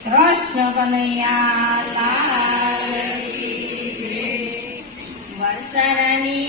કૃષ્ણ કનૈયા લાલ વરસાદની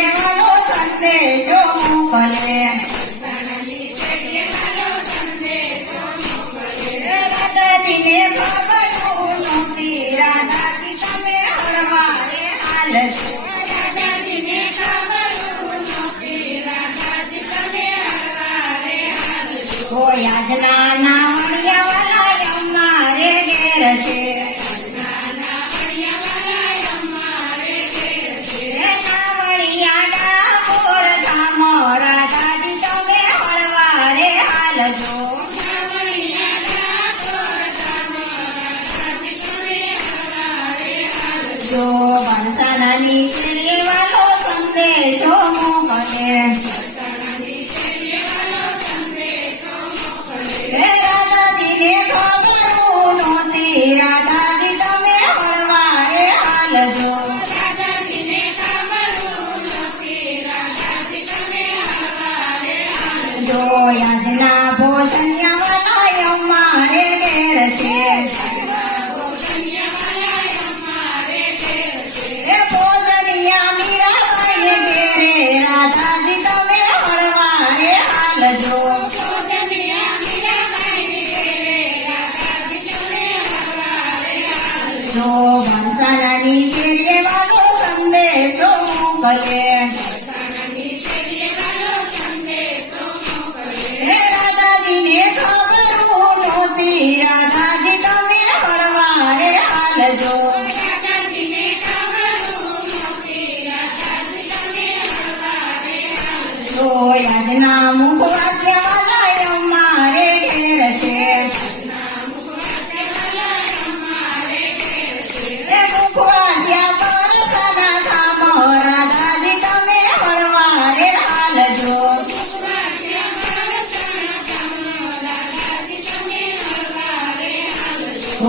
Yeah. 你是你万朵山巅，多么高洁。再见。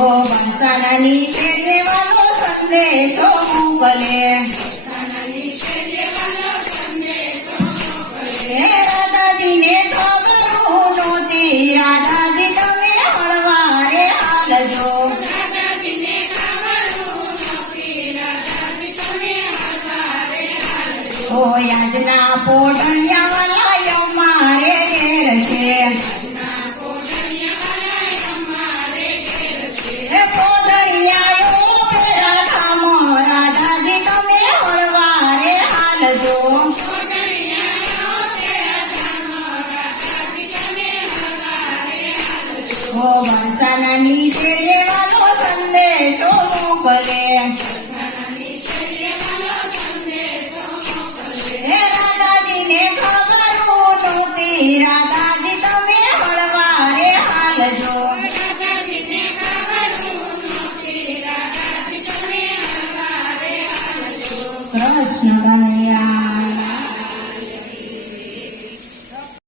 માતાના નીચે લેવાનો સંદેશો મોકલે રાધાજીને રાધાજી તમે હળવારે હાલજો. ઓ યાદના પોઢણિયા વાલા યો મારે ઘેર છે. Aqualand.